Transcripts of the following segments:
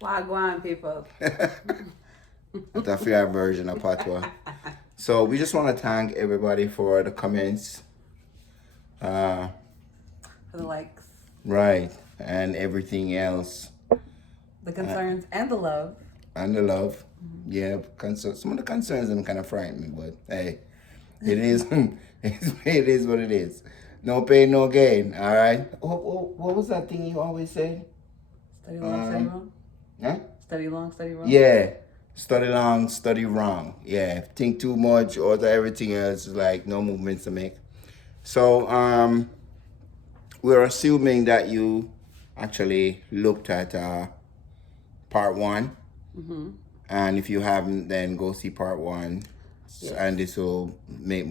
Wagwan, people. That's a fair version of Patois. So we just want to thank everybody for the comments. For the likes, Right. And everything else. the concerns, and the love. And the love. Yeah, some of the concerns them kind of frighten me, but hey, it is it is what it is. No pain, no gain. All right. What was that thing you always said? Study long, study wrong. Huh? Study long, study wrong. Yeah. Study long, study wrong. Yeah. Think too much or everything else is like no movements to make. So we're assuming that you actually looked at part one. And if you haven't, then go see part one. Yes. And this will make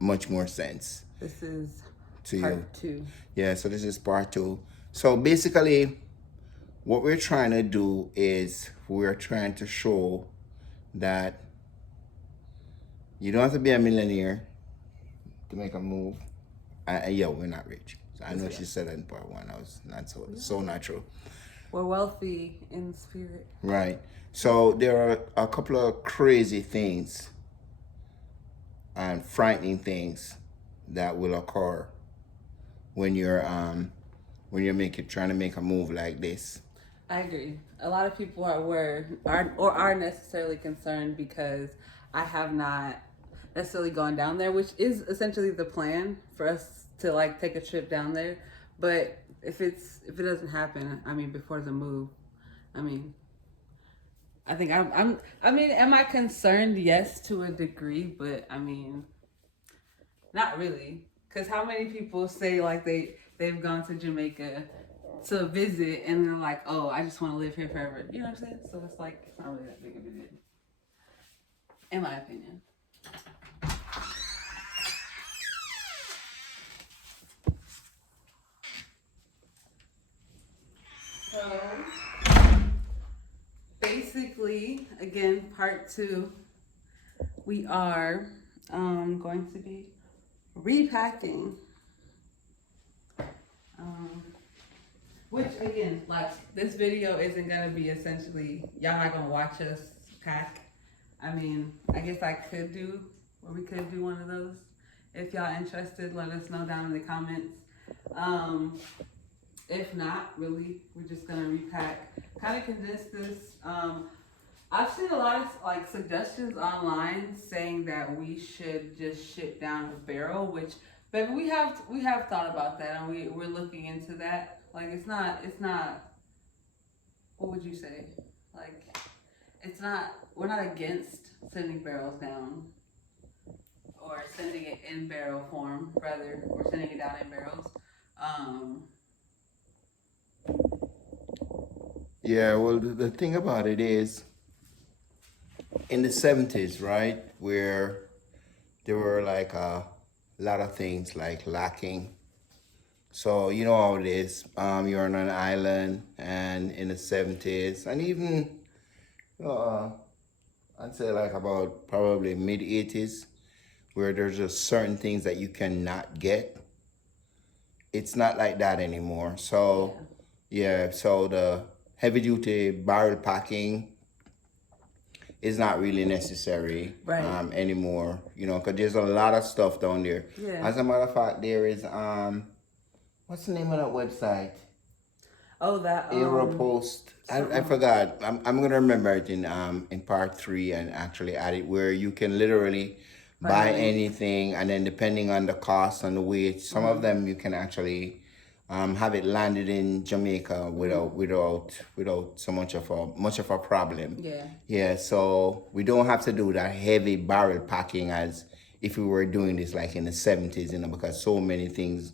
much more sense. This is to part you. two. Yeah, so this is part two. So basically, what we're trying to do is we're trying to show that you don't have to be a millionaire to make a move. Yeah, we're not rich. So I know she said that in part one. I was not so natural. We're wealthy in spirit. Right. So there are a couple of crazy things and frightening things that will occur when you're trying to make a move like this. I agree. A lot of people are necessarily concerned because I have not necessarily gone down there, which is essentially the plan for us to like take a trip down there. But if it doesn't happen, I mean, before the move, I mean, I think am I concerned? Yes, to a degree, but I mean, not really. Because how many people say like they've gone to Jamaica to visit and they're like, oh, I just want to live here forever. You know what I'm saying? So it's like, it's not really that big of a deal. In my opinion. So, basically, again, part two, we are going to be repacking. Which again, like this video isn't gonna be essentially, y'all not gonna watch us pack. I mean, I guess I could do, or we could do one of those. If y'all interested, let us know down in the comments. If not, really, we're just gonna repack. Kind of condense this. I've seen a lot of like suggestions online saying that we should just ship down a barrel, which, baby, we have thought about that, and we're looking into that. Like it's not. What would you say? Like it's not. We're not against sending barrels down, or sending it in barrel form, rather, or sending it down in barrels. Yeah, well, the thing about it is, in the 70s, right, where there were like a lot of things like lacking. So you know how it is. You're on an island, and in the 70s, and even I'd say like about probably mid 80s, where there's just certain things that you cannot get. It's not like that anymore. So yeah, so the heavy duty barrel packing is not really necessary anymore, you know, because there's a lot of stuff down there. Yeah. As a matter of fact, there is what's the name of that website? Oh, that Aeropost. I forgot. I'm gonna remember it in part three and actually add it, where you can literally buy anything, and then depending on the cost and the weight, some of them you can actually have it landed in Jamaica without so much of a problem. Yeah. Yeah. So we don't have to do that heavy barrel packing as if we were doing this like in the 70s, you know, because so many things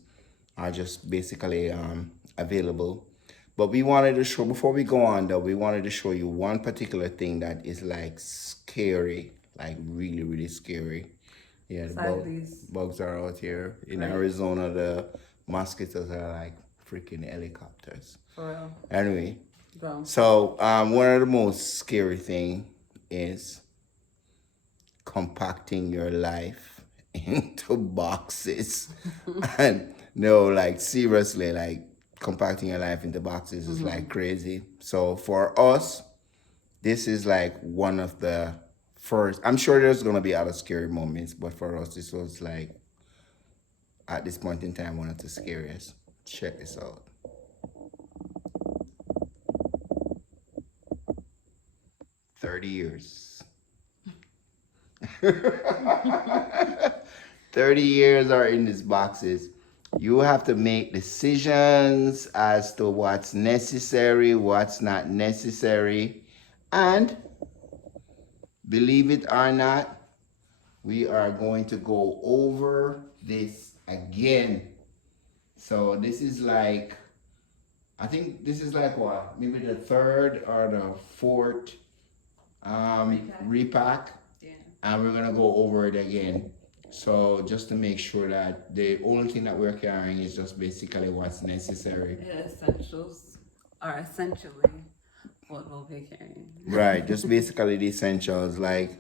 are just basically available. But we wanted to show, before we go on though, we wanted to show you one particular thing that is like scary, like really, really scary. Yeah, the bugs are out here. In Arizona, the mosquitoes are like freaking helicopters. For real. Anyway, so one of the most scary thing is compacting your life into boxes. And no, like seriously, like compacting your life into boxes is like crazy. So for us, this is like one of the first. I'm sure there's gonna be other scary moments, but for us, this was like at this point in time one of the scariest. Check this out. 30 years. 30 years are in these boxes. You have to make decisions as to what's necessary, what's not necessary. And believe it or not, we are going to go over this again. So this is like, I think this is like what? Maybe the third or the fourth repack. Yeah. And we're gonna go over it again. So just to make sure that the only thing that we're carrying is just basically what's necessary. Yeah, essentials are essentially what we'll be carrying. Right, just basically the essentials like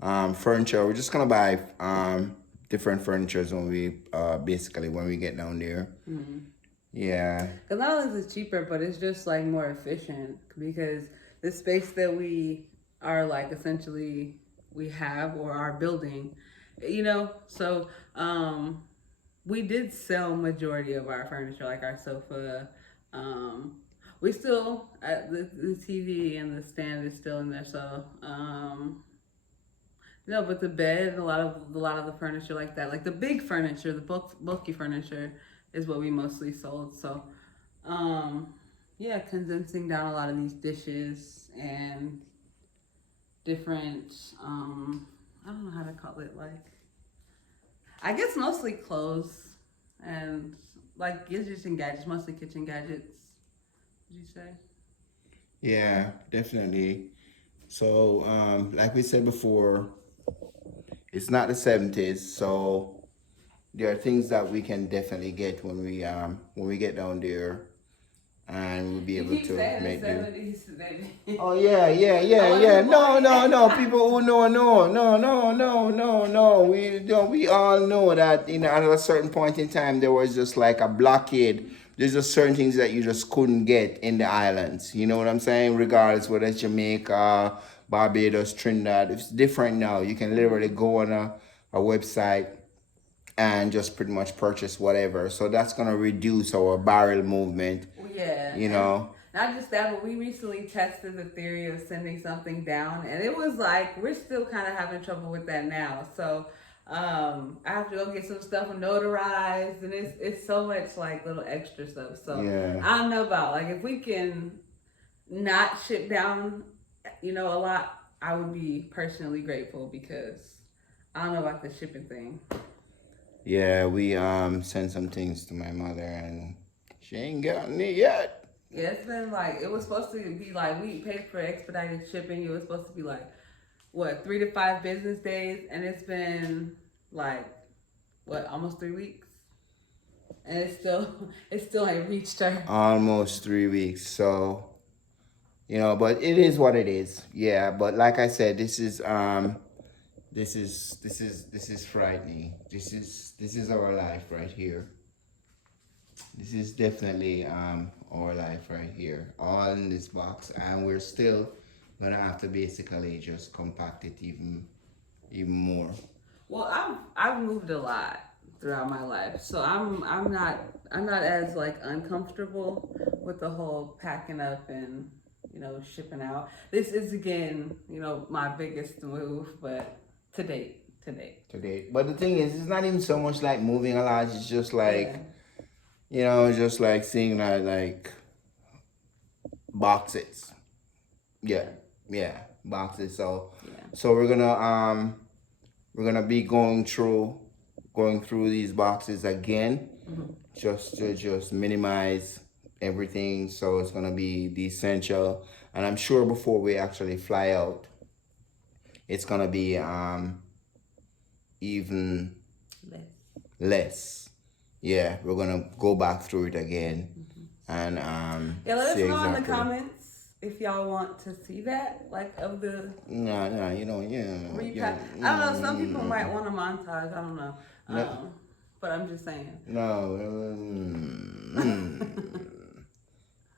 furniture. We're just gonna buy different furnitures when we basically when we get down there. Mm-hmm. Yeah. Because not only is it cheaper, but it's just like more efficient because the space that we are like essentially we have or are building, you know, so we did sell majority of our furniture, like our sofa. We still the TV and the stand is still in there, so no, but the bed, a lot of the furniture like that, like the big furniture, the bulky furniture, is what we mostly sold. So, yeah, condensing down a lot of these dishes and different, I don't know how to call it, like, I guess mostly clothes and like gadgets and gadgets, mostly kitchen gadgets. Would you say? Yeah, definitely. So, like we said before, it's not the 70s, so there are things that we can definitely get when we get down there, and we'll be able to make do. 70s, baby. Oh yeah. No. People who no. We don't. We all know that at a certain point in time there was just like a blockade. There's just certain things that you just couldn't get in the islands. You know what I'm saying? Regardless whether it's Jamaica, Barbados, Trinidad, it's different now. You can literally go on a website and just pretty much purchase whatever. So that's gonna reduce our barrel movement. Yeah. You know. Not just that, but we recently tested the theory of sending something down, and it was like we're still kind of having trouble with that now. So I have to go get some stuff notarized, and it's so much like little extra stuff. So yeah. I don't know about like if we can not ship down, a lot, I would be personally grateful because I don't know about the shipping thing. Yeah, we sent some things to my mother, and she ain't gotten it yet. Yeah, it's been like, it was supposed to be like, we paid for expedited shipping. It was supposed to be like, 3 to 5 business days. And it's been like, almost 3 weeks? And it still ain't reached her. Almost 3 weeks. So, but it is what it is. Yeah, but like I said, this is frightening. This is our life right here. This is definitely our life right here, all in this box, and we're still gonna have to basically just compact it even more. Well, I've moved a lot throughout my life, so I'm not as like uncomfortable with the whole packing up and shipping out. This is again my biggest move, but to date. But the thing is, it's not even so much like moving a lot. It's just like. Yeah. Just like seeing that, like, boxes. Yeah, boxes. So we're gonna be going through these boxes again, just to minimize everything. So it's gonna be the essential, and I'm sure before we actually fly out, it's gonna be even less. Yeah, we're gonna go back through it again, and let us know in the comments if y'all want to see that, like of the repack. I don't know. Some people might want a montage. I don't know. But I'm just saying. No.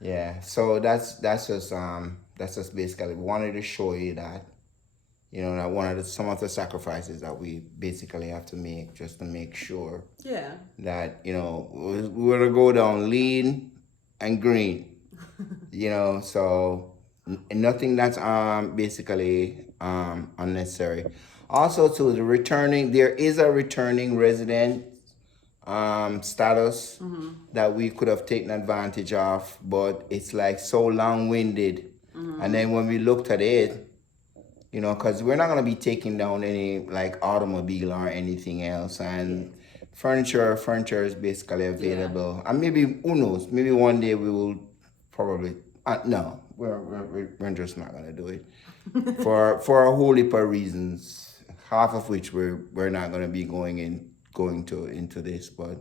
Yeah, so that's just basically we wanted to show you that, that one of some of the sacrifices that we basically have to make just to make sure Yeah. that we're gonna go down lean and green. So nothing that's basically unnecessary. Also, to there is a returning resident status that we could have taken advantage of, but it's like so long-winded. And then when we looked at it, because we're not gonna be taking down any like automobile or anything else, and furniture is basically available. And maybe who knows? Maybe one day we will probably. No, we're just not gonna do it for a whole heap of reasons. Half of which we're not gonna be into this, but.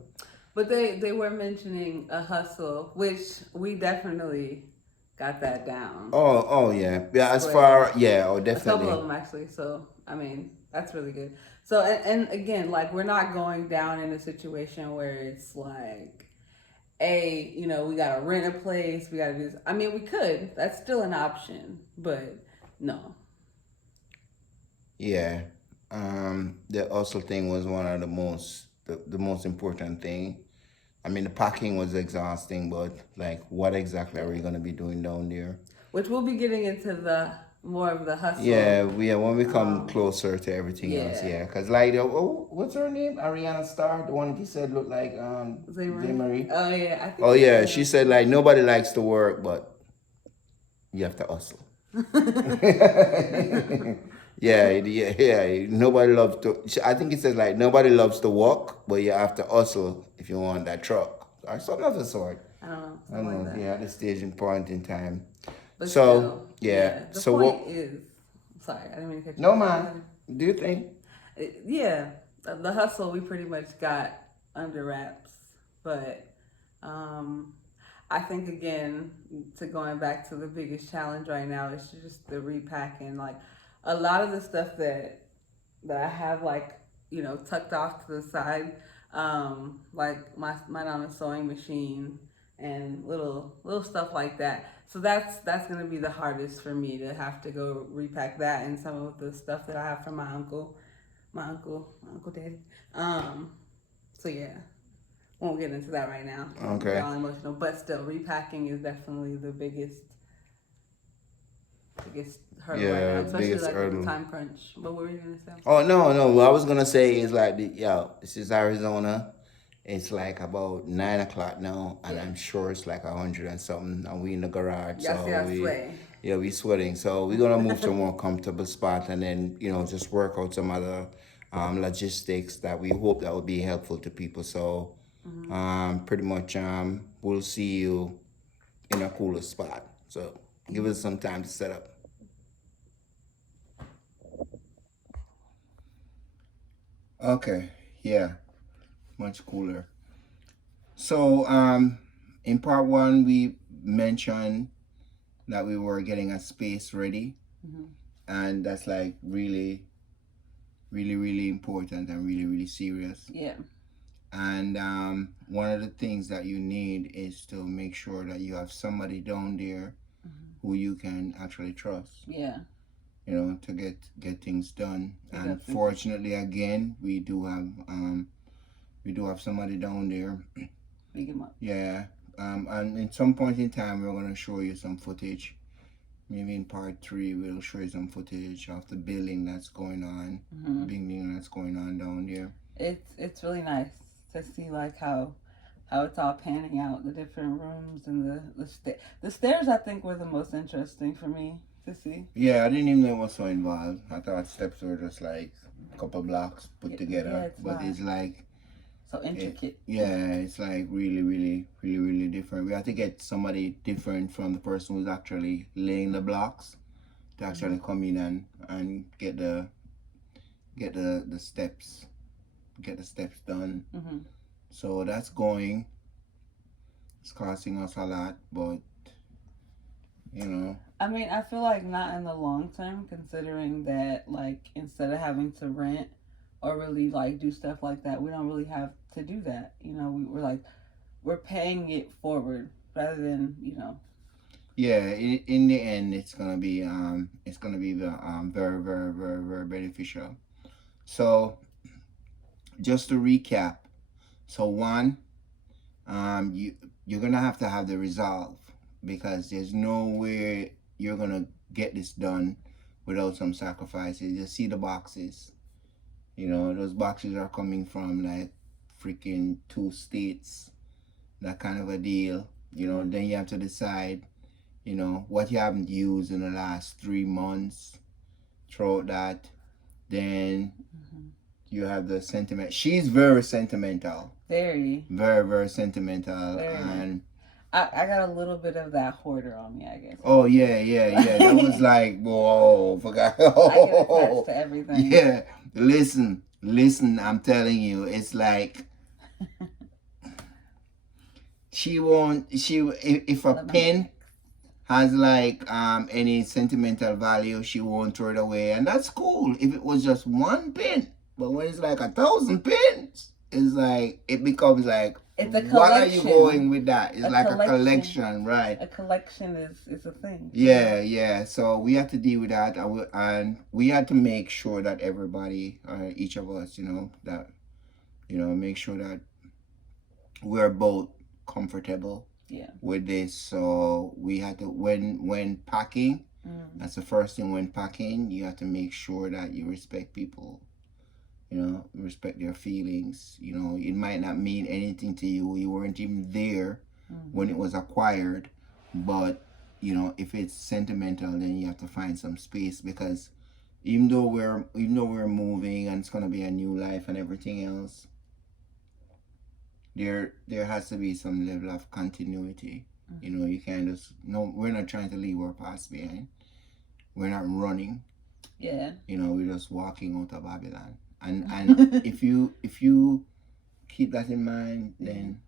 But they were mentioning a hustle, which we definitely got that down. Oh yeah. As far a definitely. couple of them actually. So I mean, that's really good. So and again, like we're not going down in a situation where it's like, we gotta rent a place, we gotta do this. I mean, we could. That's still an option, but no. Yeah. The hustle thing was one of the most important thing. I mean, the packing was exhausting, but like, what exactly are we gonna be doing down there? Which we'll be getting into the more of the hustle. Yeah, when we come closer to everything else, yeah. Cause like, what's her name? Ariana Starr, the one that you said looked like Zay-Marie. Oh yeah, I think. Oh yeah, she said like nobody likes to work, but you have to hustle. Yeah. Nobody loves to. I think it says like nobody loves to walk, but you have to hustle if you want that truck or something of the sort. I don't know. I don't know. Like Yeah, at the staging point in time. But so still, yeah. The so point what? is, sorry, I didn't mean to cut you. No man. Do you think? Yeah, the hustle we pretty much got under wraps, but I think again, to going back to the biggest challenge right now is just the repacking. Like a lot of the stuff that I have tucked off to the side, like my mama's sewing machine and little stuff like that. So that's gonna be the hardest for me to have to go repack that and some of the stuff that I have from my uncle daddy. So yeah. Won't get into that right now. Okay. All emotional, but still, repacking is definitely the biggest hurdle right now, especially biggest like hurdle. with the time crunch. But what were you gonna say? Oh no! What I was gonna say is like, this is Arizona. It's like about 9 o'clock now, and I'm sure it's like 100 and something, and we in the garage. We sweating. So we're gonna move to a more comfortable spot, and then just work out some other logistics that we hope that will be helpful to people. So. Pretty much we'll see you in a cooler spot. So give us some time to set up. Okay, yeah, much cooler. So in part one we mentioned that we were getting a space ready, and that's like really, really, really important and really, really serious. Yeah. And one of the things that you need is to make sure that you have somebody down there who you can actually trust. Yeah. To get things done. And fortunately, again, we do have somebody down there. Big him up. Yeah. And in some point in time, we're gonna show you some footage. Maybe in part 3, we'll show you some footage of the building that's going on, building that's going on down there. It's really nice to see like how it's all panning out, the different rooms and the stairs. I think were the most interesting for me to see. Yeah, I didn't even know it was so involved. I thought steps were just like a couple blocks put together, but it's like so intricate. It's like really, really, really, really different. We have to get somebody different from the person who's actually laying the blocks to actually come in and get the steps. Get the steps done. So that's going. It's costing us a lot, but I mean, I feel like not in the long term, considering that like instead of having to rent or really like do stuff like that, we don't really have to do that. We're paying it forward rather than Yeah, in the end, it's gonna be very, very, very, very beneficial. So just to recap, so one, you you're gonna have to have the resolve, because there's no way you're gonna get this done without some sacrifices. You see the boxes, those boxes are coming from like freaking 2 states, that kind of a deal. Then you have to decide, what you haven't used in the last 3 months, throw that. Then you have the sentiment. She's very sentimental. Very. Very, very sentimental. Very. And I got a little bit of that hoarder on me, I guess. oh yeah. That was like, whoa, forgot. I get attached to everything. Yeah. Listen, I'm telling you, it's like if a pen has like any sentimental value, she won't throw it away, and that's cool if it was just one pin. But when it's like 1,000 pins, it's like it becomes like, it's a collection. What are you going with that? It's like a collection, right? A collection is a thing. Yeah. So we had to deal with that, and we had to make sure that everybody, each of us, that make sure that we're both comfortable with this. So we had to, when packing, that's the first thing. When packing, you have to make sure that you respect people, respect their feelings. It might not mean anything to you, you weren't even there when it was acquired, but if it's sentimental, then you have to find some space, because even though we're moving and it's going to be a new life and everything else, there has to be some level of continuity. You can't just, no, we're not trying to leave our past behind. We're not running. Yeah. We're just walking out of Babylon. And if you keep that in mind, then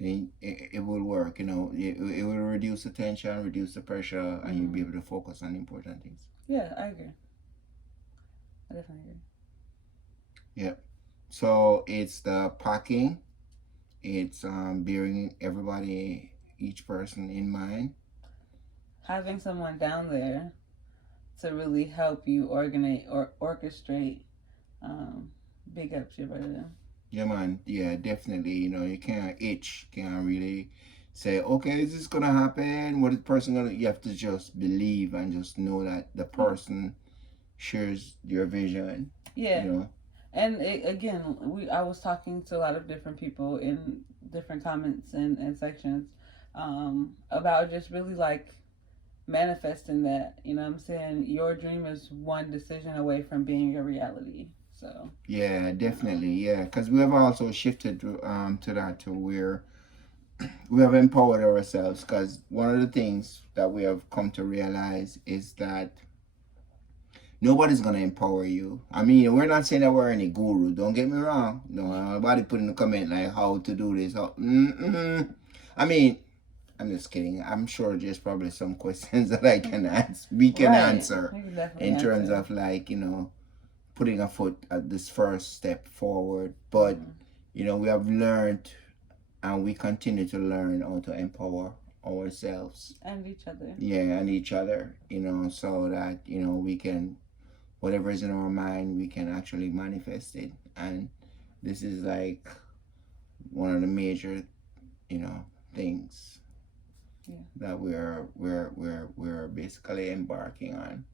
it will work. It will reduce the tension, reduce the pressure, and you'll be able to focus on important things. Yeah, I agree. I definitely agree. Yeah. So it's the packing. It's bearing everybody, each person in mind. Having someone down there to really help you organize or orchestrate. Big ups, your brother. Yeah, man. Yeah, definitely. You can't really say, okay, is this gonna happen? What is the person gonna? You have to just believe and just know that the person shares your vision. Yeah. And I was talking to a lot of different people in different comments and sections about just really like manifesting that. You know what I'm saying? Your dream is one decision away from being your reality. So yeah, definitely, yeah, because we have also shifted to that, to where we have empowered ourselves. Because one of the things that we have come to realize is that nobody's gonna empower you. I mean, we're not saying that we're any guru. Don't get me wrong. No, nobody put in the comment like how to do this. I mean, I'm just kidding. I'm sure there's probably some questions that I can answer. We can answer in terms of like putting a foot at this first step forward. But we have learned, and we continue to learn how to empower ourselves and each other. Yeah, and each other. So that we can, whatever is in our mind, we can actually manifest it. And this is like one of the major things that we're basically embarking on.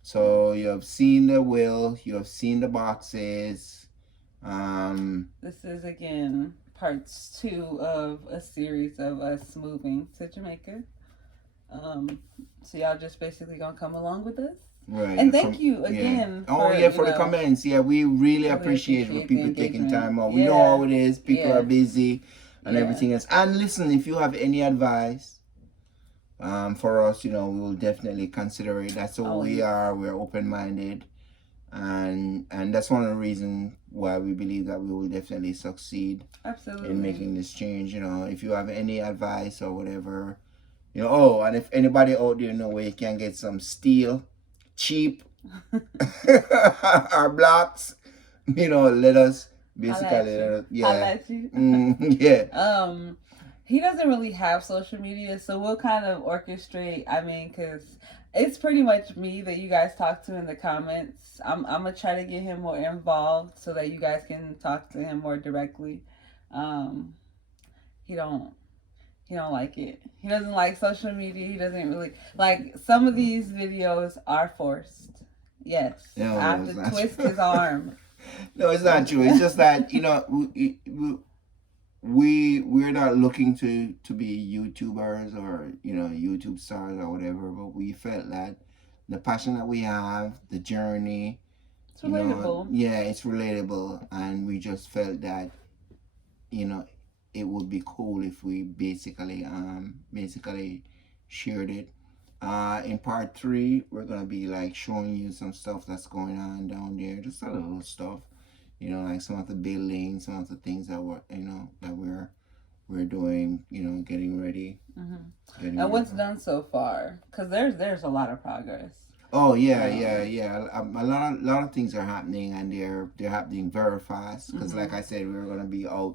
So you have seen the will, you have seen the boxes. This is again parts 2 of a series of us moving to Jamaica. So y'all just basically gonna come along with us. Right. And thank you again. For the comments. Yeah, we really appreciate people taking time out. We know how it is. People are busy and everything else. And listen, if you have any advice for us, we will definitely consider it. That's who we are. We're open-minded, and that's one of the reasons why we believe that we will definitely succeed in making this change. If you have any advice or whatever, and if anybody out there know where you can get some steel cheap or blocks, let us basically yeah. he doesn't really have social media, so we'll kind of orchestrate. I mean, because it's pretty much me that you guys talk to in the comments. I'm gonna try to get him more involved so that you guys can talk to him more directly. Um, he don't he don't like it. He doesn't like social media. He doesn't really like some of these videos are forced. Yes, No, I have it's to not twist true. his arm. No, it's not true. It's just that we're not looking to be YouTubers or YouTube stars or whatever, but we felt that the passion that we have, the journey, It's relatable. yeah, it's relatable, and we just felt that you know it would be cool if we basically shared it. In part three, we're gonna be like showing you some stuff that's going on down there, just a little stuff, like some of the buildings, some of the things that we're doing, getting ready. Getting And ready what's done so far? Because there's a lot of progress. Oh yeah, yeah. A lot of things are happening, and they're happening very fast. Because like I said, we're gonna be out,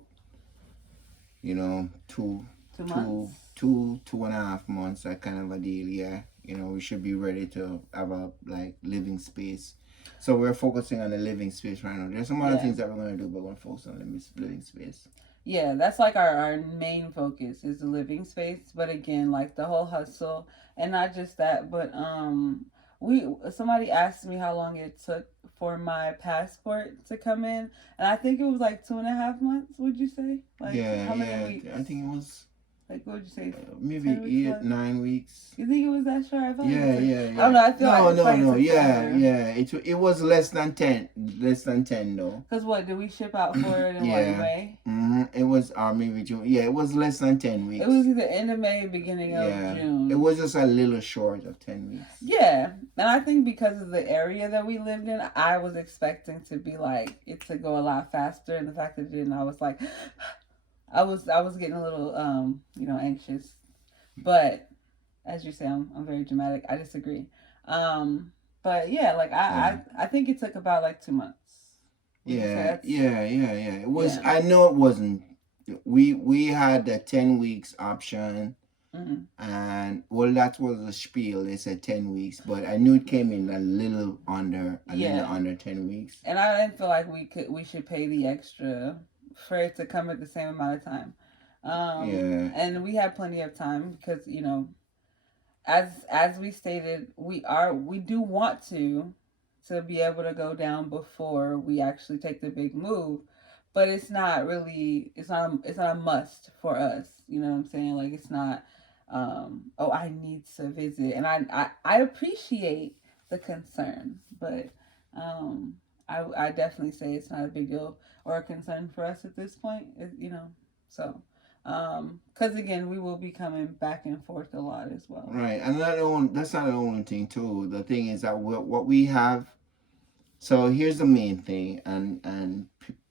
two, 2 months. 2.5 months, that kind of a deal. Yeah, we should be ready to have a like living space. So we're focusing on the living space right now. There's some other things that we're gonna do, but we're gonna focus on the living space. Yeah, that's like our main focus is the living space. But again, like the whole hustle, and not just that, but we somebody asked me how long it took for my passport to come in, and I think it was like 2.5 months. Would you say? Like Yeah, how many yeah. weeks? I think it was Like what would you say? maybe 10 weeks 8, left? 9 weeks. You think it was that short? I felt like Yeah, it was yeah, like, yeah. I don't know. I feel like it's like No. it took Yeah, forever. yeah. It was less than 10. Less than 10 though. Cause what did we ship out for it in what, May? It was maybe June. Yeah, it was less than 10 weeks. It was either end of May, beginning of June. It was just a little short of 10 weeks. Yeah, and I think because of the area that we lived in, I was expecting to be like it to go a lot faster, and the fact that it didn't, I was like, I was getting a little anxious. But as you say, I'm very dramatic. I disagree. But yeah, like I think it took about like 2 months. Yeah. It was. I know it wasn't. We had the 10 weeks option. And well, that was the spiel. They said 10 weeks, but I knew it came in a little under 10 weeks. And I didn't feel like we should pay the extra for it to come at the same amount of time. And we had plenty of time because as we stated, we do want to be able to go down before we actually take the big move, but it's not a must for us. You know what I'm saying? Like it's not. I need to visit, and I appreciate the concern, but I definitely say it's not a big deal or a concern for us at this point. So because again, we will be coming back and forth a lot as well. Right, and that's not the only thing too. The thing is that what we have. So here's the main thing, and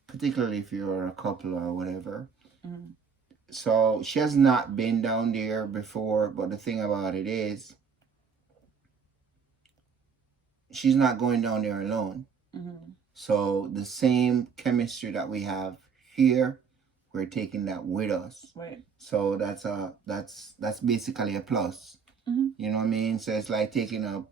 particularly if you're a couple or whatever. So she has not been down there before, but the thing about it is, she's not going down there alone. So the same chemistry that we have here, we're taking that with us. Right. So that's basically a plus. You know what I mean? So it's like taking up,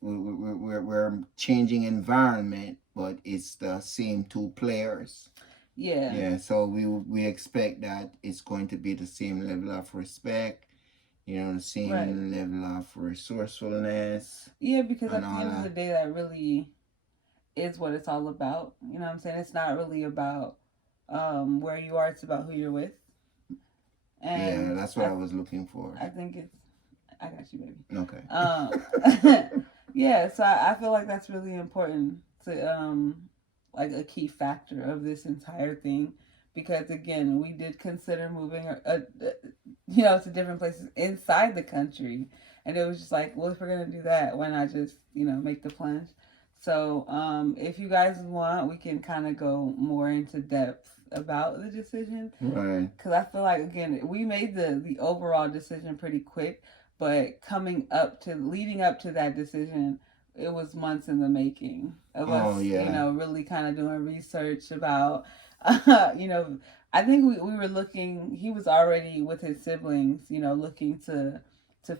we're changing environment, but it's the same two players. Yeah. So we expect that it's going to be the same level of respect, the same level of resourcefulness. Yeah, because at the end of the day, that really is what it's all about. You know what I'm saying? It's not really about where you are. It's about who you're with. And yeah, that's what I was looking for. I think I got you, baby. Okay. Yeah, so I feel like that's really important to like a key factor of this entire thing, because again, we did consider moving to different places inside the country, and it was just like, well, if we're gonna do that, why not just make the plunge? So if you guys want, we can kind of go more into depth about the decision, right? Because I feel like again, we made the overall decision pretty quick, but leading up to that decision, it was months in the making of us, really kind of doing research about, I think we were looking. He was already with his siblings, you know, looking to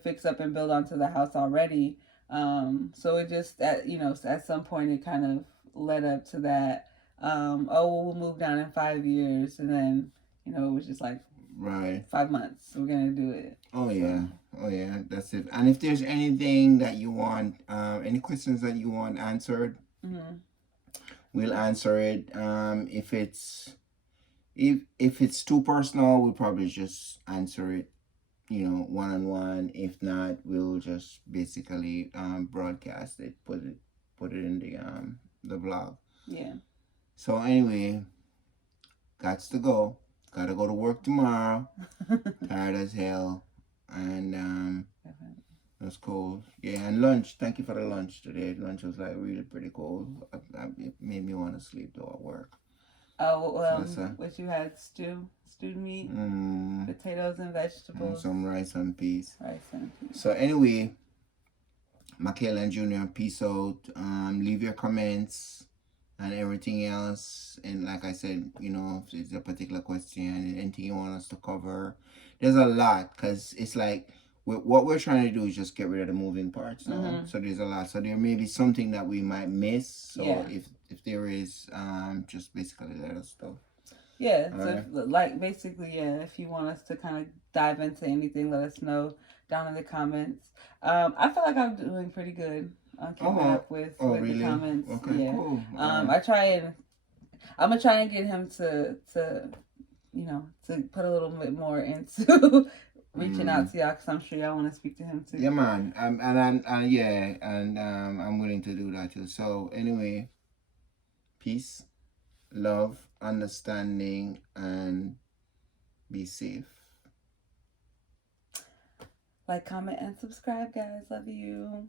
fix up and build onto the house already. So it just at you know at some point it kind of led up to that. Oh, well, we'll move down in 5 years, and then you know it was just like Right. 5 months. We're gonna do it. Oh So. yeah. Oh yeah. That's it. And if there's anything that you want, any questions that you want answered, we'll answer it. If it's too personal, we'll probably just answer it, you know, one on one. If not, we'll just basically broadcast it, put it in the blog. Yeah. So anyway, gotta go to work tomorrow. Tired as hell, and that's cool. Yeah, and lunch. Thank you for the lunch today. Lunch was like really pretty cool. It made me want to sleep though at work. Oh well, what you had stewed meat, potatoes and vegetables, and some rice and peas. Rice and peas. So anyway, Makayla and Junior, peace out. Leave your comments and everything else. And like I said, you know, if there's a particular question, anything you want us to cover, there's a lot because it's like what we're trying to do is just get rid of the moving parts now. So there's a lot. So there may be something that we might miss. So if there is, just basically let us know. Yeah, so like basically, if you want us to kind of dive into anything, let us know down in the comments. I feel like I'm doing pretty good on keeping up with really? the comments. Okay, cool. I'm gonna try and get him to you know to put a little bit more into reaching out to y'all because I'm sure y'all want to speak to him too. Yeah, man. I'm willing to do that too. So anyway, peace, love, understanding, and be safe. Like, comment, and subscribe, guys. Love you.